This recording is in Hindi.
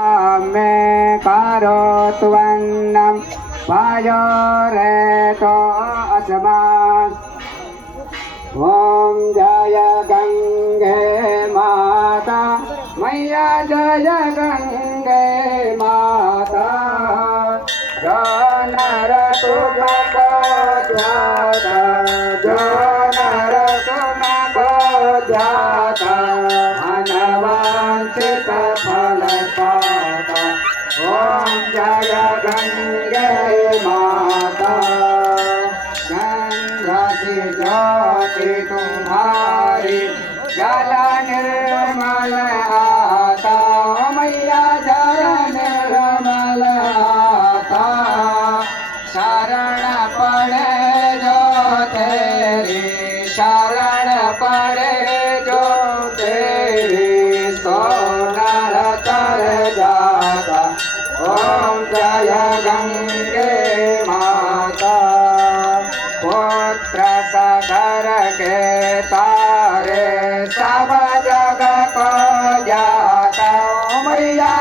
मैं कारो त्वन्नम पायो रे तो अस्मान् ओम जय गंगे माता मैया जय गंगे माता जो नर तुमको ध्याता जो नर तुमको ध्याता अनवांछित फल पाता ओम जय गंगे माता गंगा की ज्योति तुम्हारी जल निर्मल आता मैया जल निर्मल आता शरण पड़े जो तेरी शरण पड़े जो तेरी सोनर तर जाता ओम जय गंगे माता पुत्र सगर के तारे सब जग को जाता मैया